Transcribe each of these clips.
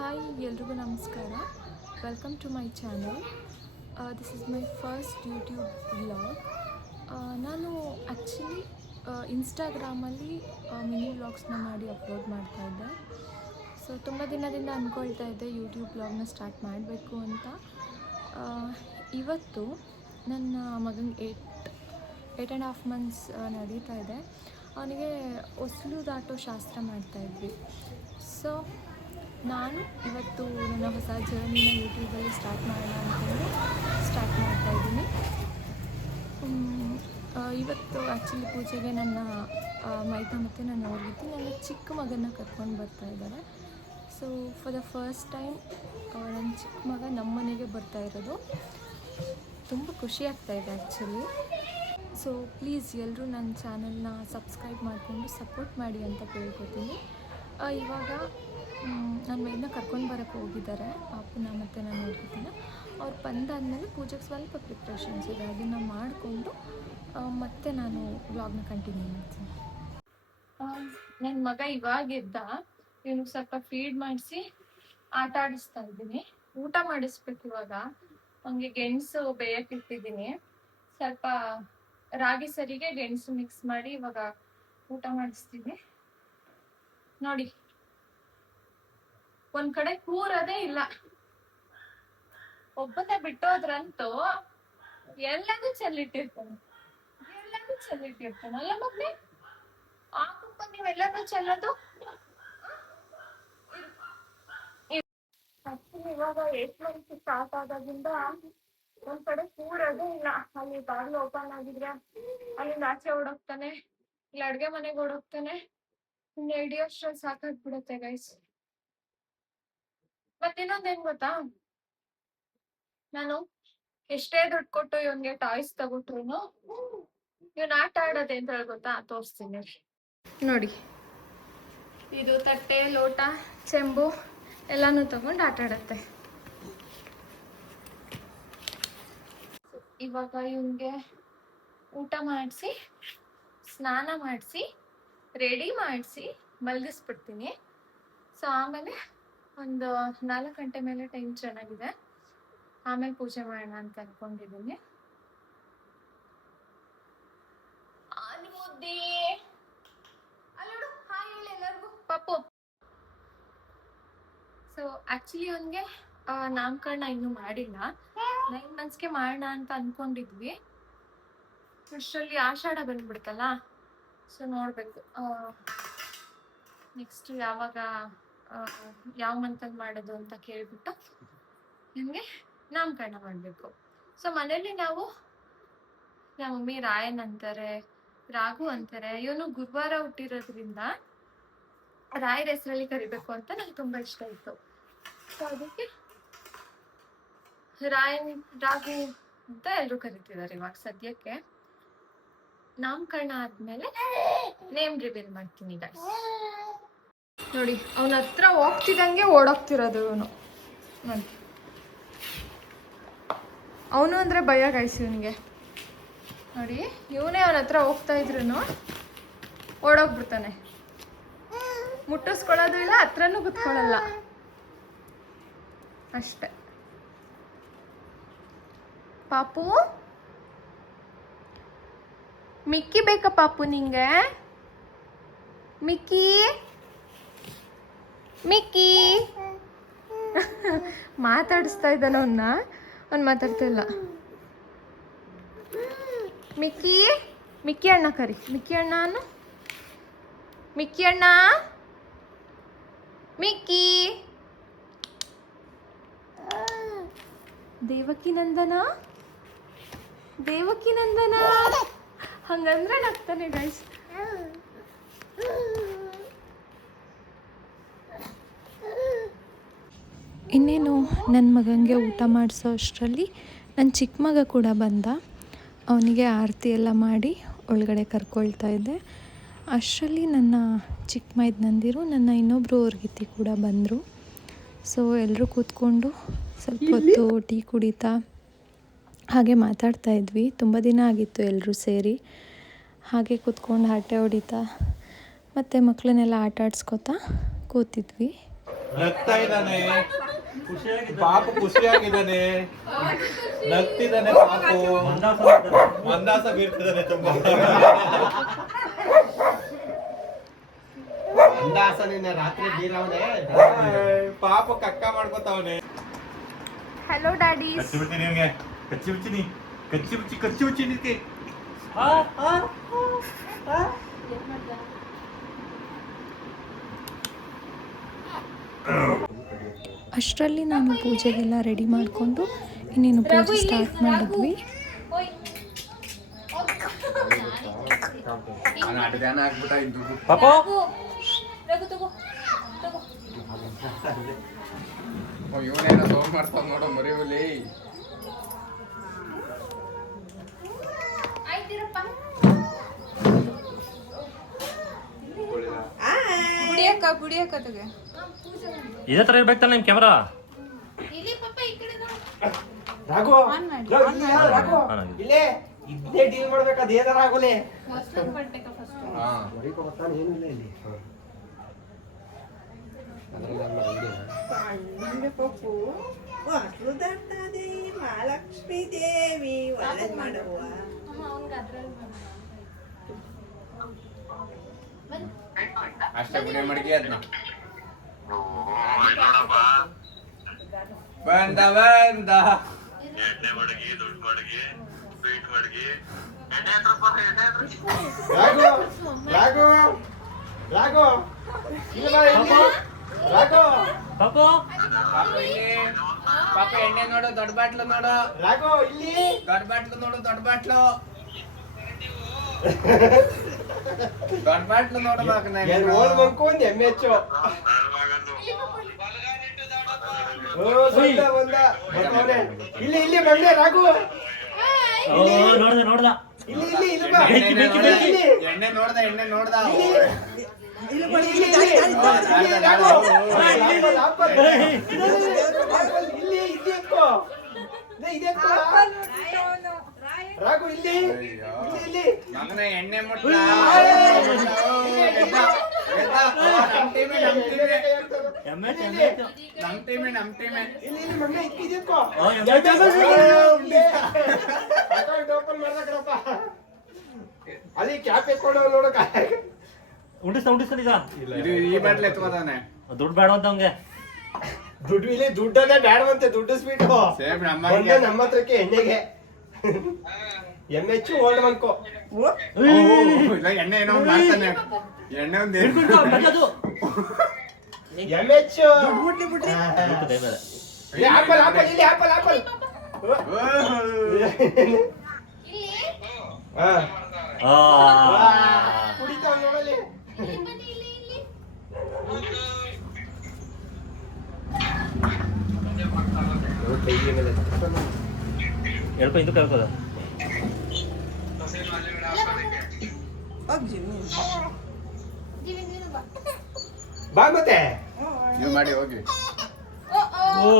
Hi ಎಲ್ರಿಗೂ ನಮಸ್ಕಾರ. Welcome to my channel. This is my first YouTube vlog. ನಾನು actually ಇನ್ಸ್ಟಾಗ್ರಾಮಲ್ಲಿ ಮಿನಿ ವ್ಲಾಗ್ಸ್ನ ಮಾಡಿ ಅಪ್ಲೋಡ್ ಮಾಡ್ತಾಯಿದ್ದೆ. ಸೊ ತುಂಬ ದಿನದಿಂದ ಅಂದ್ಕೊಳ್ತಾ ಇದ್ದೆ ಯೂಟ್ಯೂಬ್ ವ್ಲಾಗ್ನ ಸ್ಟಾರ್ಟ್ ಮಾಡಬೇಕು ಅಂತ. ಇವತ್ತು ನನ್ನ ಮಗನಿಗೆ 8.5 ಮಂತ್ಸ್ ನಡೀತಾ ಇದೆ. ಅವನಿಗೆ ಹೊಸಲು ದಾಟೋ ಶಾಸ್ತ್ರ ಮಾಡ್ತಾಯಿದ್ವಿ. ಸೊ ನಾನು ಇವತ್ತು ನನ್ನ ಹೊಸ ಜರ್ನಿನ ಯೂಟ್ಯೂಬಲ್ಲಿ ಸ್ಟಾರ್ಟ್ ಮಾಡೋಣ ಅಂದ್ಕೊಂಡು ಸ್ಟಾರ್ಟ್ ಮಾಡ್ತಾಯಿದ್ದೀನಿ. ಇವತ್ತು ಆ್ಯಕ್ಚುಲಿ ಪೂಜೆಗೆ ನನ್ನ ಮೈದ ಮತ್ತು ನಾನು ಹೋಗಿದ್ದು ನನ್ನ ಚಿಕ್ಕ ಮಗನ ಕರ್ಕೊಂಡು ಬರ್ತಾಯಿದ್ದಾರೆ. So for the first time ನನ್ನ ಚಿಕ್ಕ ಮಗ ನಮ್ಮ ಮನೆಗೆ ಬರ್ತಾ ಇರೋದು ತುಂಬ ಖುಷಿ ಆಗ್ತಾಯಿದೆ ಆ್ಯಕ್ಚುಲಿ. ಸೊ ಪ್ಲೀಸ್ ಎಲ್ಲರೂ ನನ್ನ ಚಾನಲ್ನ ಸಬ್ಸ್ಕ್ರೈಬ್ ಮಾಡಿಕೊಂಡು ಸಪೋರ್ಟ್ ಮಾಡಿ ಅಂತ ಕೇಳ್ಕೊತೀನಿ. ಇವಾಗ ನನ್ನ ಮೈದನ್ನ ಕರ್ಕೊಂಡು ಬರೋಕ್ಕೆ ಹೋಗಿದ್ದಾರೆ ಪಾಪುನ ಮತ್ತು ನಾನು ನೋಡ್ಕೊತೀನಿ. ಅವ್ರು ಬಂದಾದಮೇಲೆ ಪೂಜೆಗೆ ಸ್ವಲ್ಪ ಪ್ರಿಪ್ರೇಷನ್ಸ್ ಇದೆ, ಅದನ್ನು ಮಾಡಿಕೊಂಡು ಮತ್ತೆ ನಾನು ವ್ಲಾಗ್ನ ಕಂಟಿನ್ಯೂ ಮಾಡ್ತೀನಿ. ನನ್ನ ಮಗ ಇವಾಗಿದ್ದ, ಇವನು ಸ್ವಲ್ಪ ಫೀಡ್ ಮಾಡಿಸಿ ಆಟ ಆಡಿಸ್ತಾ ಇದ್ದೀನಿ. ಊಟ ಮಾಡಿಸ್ಬೇಕು ಇವಾಗ. ಅವನಿಗೆ ಗೆಣಸು ಬೇಯಕ್ಕೆ ಇಟ್ಟಿದ್ದೀನಿ. ಸ್ವಲ್ಪ ರಾಗಿ ಸರಿಗೆ ಗೆಣಸು ಮಿಕ್ಸ್ ಮಾಡಿ ಇವಾಗ ಊಟ ಮಾಡಿಸ್ತೀನಿ. ನೋಡಿ, ಒಂದ್ ಕಡೆ ಕೂರದೇ ಇಲ್ಲ. ಒಬ್ಬನೇ ಬಿಟ್ಟೋದ್ರಂತೂ ಎಲ್ಲಾನು ಚೆಲ್ಲಿಟ್ಟಿರ್ತಾನೆ ಅಲ್ಲ ಮಗ್ನೆ? ಆಕಪ್ಪ ನೀವೆಲ್ಲರೂ ಚೆಲ್ಲೋದು. ಇವಾಗ 8 ಮಂತ್ಸ್ ಸ್ಟಾರ್ಟ್ ಆದಾಗಿಂದ ಒಂದ್ ಕಡೆ ಕೂರದೇ ಇಲ್ಲ. ಅಲ್ಲಿ ಬಾಗಿಲು ಓಪನ್ ಆಗಿದ್ರೆ ಅಲ್ಲಿಂದ ಆಚೆ ಓಡೋಗ್ತಾನೆ, ಇಲ್ಲಿ ಅಡ್ಗೆ ಮನೆಗೆ ಓಡೋಗ್ತಾನೆ. ಇನ್ನು ಹಿಡಿಯೋಷ್ಟ್ರಲ್ಲಿ ಸಾಕಾಗ್ಬಿಡುತ್ತೆ ಗೈಸ್. ಮತ್ತಿನ್ನೊಂದೇನ್ ಗೊತ್ತಾ, ನಾನು ಎಷ್ಟೇ ದುಡ್ಡು ಕೊಟ್ಟು ಇವನ್ಗೆ ಟಾಯ್ಸ್ ತಗೊಟ್ರು ಇವನ್ ಆಟ ಆಡೋದೆ ಅಂತ ಹೇಳಿ ಗೊತ್ತಾ, ತೋರಿಸ್ತೀನಿ ನೋಡಿ. ಇದು ತಟ್ಟೆ, ಲೋಟ, ಚೆಂಬು ಎಲ್ಲಾನು ತಗೊಂಡು ಆಟ ಆಡತ್ತೆ. ಇವಾಗ ಇವನ್ಗೆ ಊಟ ಮಾಡಿಸಿ, ಸ್ನಾನ ಮಾಡಿಸಿ, ರೆಡಿ ಮಾಡಿಸಿ ಮಲಗಿಸ್ಬಿಡ್ತೀನಿ. ಸೊ ಆಮೇಲೆ ಒಂದು 4 ಗಂಟೆ ಮೇಲೆ ಟೈಮ್ ಚೆನ್ನಾಗಿದೆ, ಆಮೇಲೆ ಪೂಜೆ ಮಾಡೋಣ ಅಂತ ಅನ್ಕೊಂಡಿದ್ದೀನಿ. ಪಾಪು. ಸೊ ಆಕ್ಚುಲಿ ಅವನ್ಗೆ ನಾಮಕರಣ ಇನ್ನೂ ಮಾಡಿಲ್ಲ. 9 ಮಂತ್ಸ್ಗೆ ಮಾಡೋಣ ಅಂತ ಅನ್ಕೊಂಡಿದ್ವಿ. ಅಷ್ಟರಲ್ಲಿ ಆಷಾಢ ಬಂದ್ಬಿಡ್ತಲ್ಲ. ಸೊ ನೋಡ್ಬೇಕು ನೆಕ್ಸ್ಟ್ ಯಾವಾಗ ಯಾವ ಮಂತಲ್ಲಿ ಮಾಡೋದು ಅಂತ ಕೇಳ್ಬಿಟ್ಟು ನಿಮಗೆ ನಾಮಕರಣ ಮಾಡಬೇಕು. ಸೊ ಮನೇಲಿ ನಾವು ನಮ್ಮ ಮಮ್ಮಿ ರಾಯನ್ ಅಂತಾರೆ, ರಾಘು ಅಂತಾರೆ. ಇವನು ಗುರುವಾರ ಹುಟ್ಟಿರೋದ್ರಿಂದ ರಾಯರ ಹೆಸರಲ್ಲಿ ಕರಿಬೇಕು ಅಂತ ನಂಗೆ ತುಂಬಾ ಇಷ್ಟ ಇತ್ತು. ಸೊ ಅದಕ್ಕೆ ರಾಯನ್, ರಾಘು ಅಂತ ಎಲ್ಲರೂ ಕರಿತಿದ್ದಾರೆ. ಇವಾಗ ಸದ್ಯಕ್ಕೆ ನಾಮಕರಣ ಆದ್ಮೇಲೆ ನೇಮ್ ರಿವೀಲ್ ಮಾಡ್ತೀನಿ ಗೈಸ್. ನೋಡಿ, ಅವನ ಹತ್ರ ಹೋಗ್ತಿದ್ದಂಗೆ ಓಡೋಗ್ತಿರೋದು ಇವನು. ನೋಡಿ, ಅವನು ಅಂದ್ರೆ ಭಯ ಗೈಸ್ ಇವನಿಗೆ. ನೋಡಿ, ಇವನೇ ಅವನ ಹತ್ರ ಹೋಗ್ತಾ ಇದ್ರು ಓಡೋಗ್ಬಿಡ್ತಾನೆ. ಮುಟ್ಟಿಸ್ಕೊಳ್ಳೋದು ಇಲ್ಲ, ಹತ್ರನೂ ಕುತ್ಕೊಳ್ಳಲ್ಲ ಅಷ್ಟೆ. ಪಾಪು, ಮಿಕ್ಕಿ ಬೇಕಾ ಪಾಪು ನಿಂಗೆ? ಮಿಕ್ಕಿ ಮಿಕ್ಕಿ ಮಾತಾಡಿಸ್ತಾ ಇದ್ದಾನ ಅವನ್ನ, ಅವ್ನು ಮಾತಾಡ್ತಾ ಇಲ್ಲ. ಮಿಕ್ಕಿ, ಮಿಕ್ಕಿ ಅಣ್ಣ ಕರಿ. ಮಿಕ್ಕಿ ಅಣ್ಣ ಅನ್ನು, ಮಿಕ್ಕಿ ಅಣ್ಣ, ಮಿಕ್ಕಿ. ದೇವಕಿ ನಂದನ, ದೇವಕಿ ನಂದನ ಹಂಗಂದ್ರೆ ನಗ್ತಾನೆ ಗೈಸ್. ಇನ್ನೇನು ನನ್ನ ಮಗನಿಗೆ ಊಟ ಮಾಡಿಸೋ ಅಷ್ಟರಲ್ಲಿ ನನ್ನ ಚಿಕ್ಕ ಮಗ ಕೂಡ ಬಂದ. ಅವನಿಗೆ ಆರತಿ ಎಲ್ಲ ಮಾಡಿ ಒಳಗಡೆ ಕರ್ಕೊಳ್ತಾ ಇದ್ದೆ. ಅಷ್ಟರಲ್ಲಿ ನನ್ನ ಚಿಕ್ಕ ಮೈದ್ನಂದಿರು, ನನ್ನ ಇನ್ನೊಬ್ಬರು ಅವ್ರಿಗಿತ್ತಿ ಕೂಡ ಬಂದರು. ಸೊ ಎಲ್ಲರೂ ಕೂತ್ಕೊಂಡು ಸ್ವಲ್ಪ ಹೊತ್ತು ಟೀ ಕುಡಿತಾ ಹಾಗೆ ಮಾತಾಡ್ತಾ ಇದ್ವಿ. ತುಂಬ ದಿನ ಆಗಿತ್ತು ಎಲ್ಲರೂ ಸೇರಿ ಹಾಗೆ ಕೂತ್ಕೊಂಡು ಹರಟೆ ಹೊಡಿತಾ ಮತ್ತು ಮಕ್ಕಳನ್ನೆಲ್ಲ ಆಟ ಆಡಿಸ್ಕೊತಾ ಕೂತಿದ್ವಿ. ನಗ್ತಾ ಇದ್ದಾನೆ ಪಾಪ ಖುಷಿಯಾಗಿದ್ದಾನೆ ನಗ್ತಿದ್ದಾನೆ ಪಾಪು ಮಂದಾಸ ಬೀರ್ತಿದ್ದಾನೆ ತುಂಬಾ ಮಂದಾಸ ನಿನ್ನ ರಾತ್ರಿ ಬೀರವನೆ ಪಾಪ ಕಕ್ಕ ಮಾಡ್ಕೊತಾವನೆ ಹಲೋ ಡ್ಯಾಡೀಸ್. ಕಚ್ಚಿ ಬಿಡ್ತೀನಿ ನಿಮ್ಗೆ ಕಚ್ಚಿ ಬಿಚ್ಚಿ ನಿಂಗೆ ಅಷ್ಟರಲ್ಲಿ ನಾನು ಪೂಜೆಗೆಲ್ಲ ರೆಡಿ ಮಾಡಿಕೊಂಡು ಇನ್ನೇನು ಪೂಜೆ ಸ್ಟಾರ್ಟ್ ಮಾಡಿದ್ವಿ. ಇವನೇನೋ ಸೌಂಡ್ ಮಾಡ್ತಾವ ನೋಡೋ ಮರಿವಲ್ಲಿ. ಬುಡಿಯಕ್ಕ ತಗೆ ಇದೇ ತರ ಇರ್ಬೇಕು ತಾನೆ ನಿಮ್ ಕ್ಯಾಮರಾ. ರಾಘು ಇಲ್ಲೇ ಇದ್ದೇ ಡೀಲ್ ಮಾಡ್ಬೇಕು ಅದು ಏನಾರ ಆಗೋಲೆ ಏನಿಲ್ಲ ಇಲ್ಲಿ ಪಪ್ಪು ವಸುಧರ್ತಾದೇವಿ ಮಹಾಲಕ್ಷ್ಮೀ ದೇವಿ ಒಳ್ಳೇದ್ ಮಾಡುವ ಅಷ್ಟೇ ಬಿಡಿ ಮಡಿಗೆ ಅದನ್ನ ಬಂದ ಎಣ್ಣೆ ಮಡಗಿ ದೊಡ್ಡ ಮಡಗಿ ಸ್ವೀಟ್ ಮಡಗಿ ರಾಘು ರಾಘು ರಾಘು ಇಲ್ಲಿ ಬಾ ಇಲ್ಲಿ ರಾಘು ಪಾಪು ಪಾಪ ಎಣ್ಣೆ ನೋಡು ದೊಡ್ಡ ಬಾಟ್ಲು ನೋಡು ರಾಘು ಇಲ್ಲಿ ದೊಡ್ಡ ಬಾಟ್ಲು ನೋಡು ದೊಡ್ಡ ಬಾಟ್ಲು ದೊಡ್ಡ ಬಾಟ್ಲು ನೋಡು ಓಲ್ಡ್ ಬಂಕು ಒಂದು ಎಮ್ಮೆಚ್ಚು ಇಲ್ಲಿ ಇಲ್ಲಿ ಬಂದೆ ರಾಘು ನೋಡ್ದ ಇಲ್ಲಿ ಇಲ್ಲಿ ಇಲ್ಲಿ ಬಾ ಎಣ್ಣೆ ನೋಡ್ದ ಇಲ್ಲಿ ರಾಘು ಇಲ್ಲಿ ಇದೆಕ್ಕೋ ರಾಘು ಇಲ್ಲಿ ಇಲ್ಲಿ ಮಗನ ಎಣ್ಣೆ ಮುಟ್ಟ ನಮ್ ಟೀಮೆ ಇಲ್ಲಿ ಮಗನ ಇದೆಕ್ಕೋ ಓಪನ್ ಮಾಡ್ದಕ್ರಪ್ಪ ಅಲ್ಲಿ ಕ್ಯಾಪ್ ಎತ್ಕೊಂಡು ನೋಡಕ ಉಂಡಿಸ್ತಾನ ಇದು ಈ ಬಾಟ್ಲ್ ಎತ್ಕೋದಾನೆ ದುಡ್ಡು ಬೇಡ ಅಂತ ಅವಂಗೆ. ದುಡ್ಡು ಇಲ್ಲಿ ದುಡ್ಡನ್ನೇ ಬೇಡವಂತೆ ದುಡ್ಡು ಸ್ವೀಟ್ ಸೇಮ್ ನಮ್ಮ ಹತ್ರಕ್ಕೆ ಎಣ್ಣೆಗೆ ಎಮ್ಮೆಚ್ಚು ಓಲ್ಡ್ ಬಂಕು ಎಣ್ಣೆ ಏನೋ ಮಾಡ್ತಾನೆ ಎಣ್ಣೆ ಒಂದು ಎಮ್ಮೆಚ್ಚು ಆಪಲ್ ಆಪಲ್ ಇಲ್ಲಿ ಆಪಲ್ ಆಪಲ್ ಕುಡಿತಾವ ನೋಡಲಿ ಹೇಳ್ಕೊ ಇದು ಕೇಳ್ಕೋದ ಬಾ ಮತ್ತೆ ನೀವು ಮಾಡಿ ಹೋಗಿ ಓ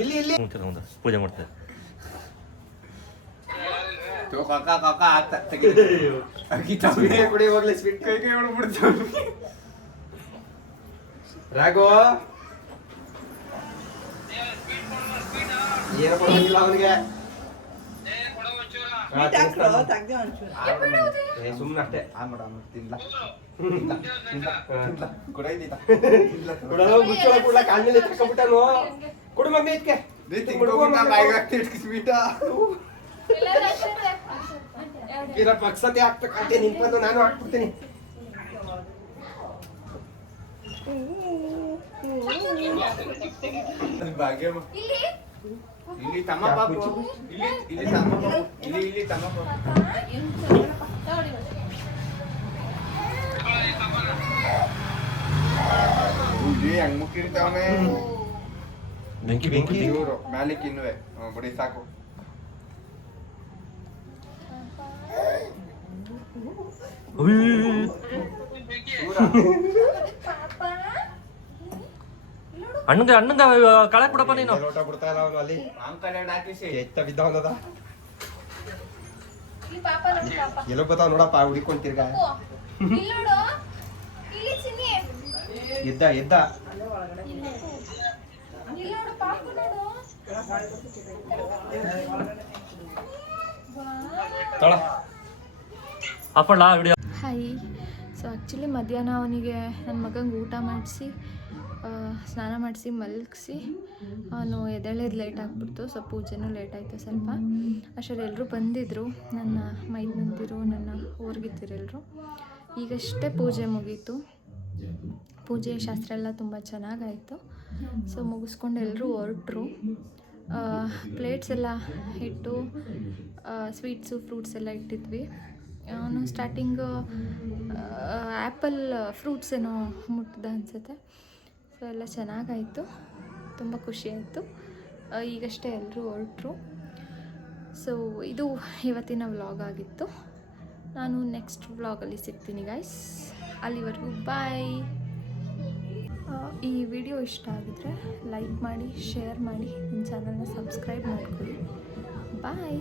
ಇಲ್ಲಿ ಇಲ್ಲಿ ಪೂಜೆ ಮಾಡ್ತಾರೆ. ಕುಡಿ ಹೋಗ್ಲಿ ಸ್ವೀಟ್ ಕೈ ಹೊಡ್ಬಿಡ್ತಾವ ರಾಘು ಏನು ಕೊಡೋದಿಲ್ಲ ಅವನಿಗೆ ಸುಮ್ಮನೆ ಅಷ್ಟೇ ಕುಡ ಕಾಲ್ಮೇಲೆ ತಕೊಂಡ್ಬಿಟ್ಟನು ಕುಡು ಮಮ್ಮಿ ಇದಕ್ಕೆ ಇಲ್ಲ ಪಕ್ಸತೆ ಹಾಕ್ಬೇಕಂತೆ ನಿಂತ್ಕೊಂಡು ನಾನು ಹಾಕ್ಬಿಡ್ತೀನಿ ಇಲ್ಲಿ ತಮ್ಮ ಬಾಬು ಇಲ್ಲಿ ತಮ್ಮ ಬಾಬು ಇಲ್ಲಿ ತಮ್ಮ ಬಾಬು ಹಂಗ್ ಮುಕ್ಕಿರ್ತಾವನೆ ಬೆಂಕಿ ಬೆಂಕಿ ಇವರು ಮ್ಯಾಲಿಕ್ ಇನ್ನುವೆ ಬಿಡಿ ಸಾಕು ಅಣ್ಣಂಗ ಕಳೆ ಕೊಡಪ್ಪ ನೀನು. ಲೋಟ ಬಿಡ್ತಾ ಇಲ್ಲ ಅವನು ಅಲ್ಲಿ ಎತ್ತ ಬಿದ್ದವನದ ಎಲ್ಲೋ ಗೊತ್ತಾವ ನೋಡಪ್ಪ ಹುಡಿಕೊಂಡ್ ತಿರ್ಗ ಇಲ್ಲಿ ನೋಡು, ಇಲ್ಲಿ ಚಿನ್ನಿ, ಎದ್ದ ಇಲ್ಲಿ ನೋಡು ಪಾಪು ನೋಡು. ಹಾಕೊಳ್ಳ ವಿಡಿಯೋ. ಹಾಯ್. ಸೊ ಆ್ಯಕ್ಚುಲಿ ಮಧ್ಯಾಹ್ನ ಅವನಿಗೆ ನನ್ನ ಮಗಂಗೆ ಊಟ ಮಾಡಿಸಿ ಸ್ನಾನ ಮಾಡಿಸಿ ಮಲಗಿಸಿ ಅವನು ಎದ್ದೇಳಿದ್ದು ಲೇಟ್ ಆಗಿಬಿಡ್ತು. ಸೊ ಪೂಜೆನೂ ಲೇಟ್ ಆಯಿತು ಸ್ವಲ್ಪ. ಅಷ್ಟರಲ್ಲಿ ಎಲ್ಲರೂ ಬಂದಿದ್ದರು, ನನ್ನ ಮೈದ್ನಂದಿರು, ನನ್ನ ಊರ್ಗಿದ್ದಿರೆಲ್ಲರು. ಈಗಷ್ಟೇ ಪೂಜೆ ಮುಗೀತು. ಪೂಜೆ ಶಾಸ್ತ್ರ ಎಲ್ಲ ತುಂಬ ಚೆನ್ನಾಗಾಯಿತು. ಸೊ ಮುಗಿಸ್ಕೊಂಡು ಎಲ್ಲರೂ ಹೊರಟ್ರು. ಪ್ಲೇಟ್ಸ್ ಎಲ್ಲ ಇಟ್ಟು ಸ್ವೀಟ್ಸು ಫ್ರೂಟ್ಸ್ ಎಲ್ಲ ಇಟ್ಟಿದ್ವಿ. ಅವನು ಸ್ಟಾರ್ಟಿಂಗು ಆ್ಯಪಲ್ ಫ್ರೂಟ್ಸ್ ಏನೋ ಮುಟ್ಟಿದ ಅನಿಸುತ್ತೆ. ಸೊ ಎಲ್ಲ ಚೆನ್ನಾಗಾಯಿತು, ತುಂಬ ಖುಷಿಯಾಯಿತು. ಈಗಷ್ಟೇ ಎಲ್ಲರೂ ಹೊರಟ್ರು. ಸೊ ಇದು ಇವತ್ತಿನ ವ್ಲಾಗ್ ಆಗಿತ್ತು. ನಾನು ನೆಕ್ಸ್ಟ್ ವ್ಲಾಗಲ್ಲಿ ಸಿಗ್ತೀನಿ ಗೈಸ್. ಅಲ್ಲಿವರೆಗೂ ಬಾಯ್. ಈ ವಿಡಿಯೋ ಇಷ್ಟ ಆಗಿದ್ರೆ ಲೈಕ್ ಮಾಡಿ, ಶೇರ್ ಮಾಡಿ, ನನ್ನ ಚಾನಲ್ನ ಸಬ್ಸ್ಕ್ರೈಬ್ ಮಾಡ್ಕೊಳ್ಳಿ. ಬಾಯ್.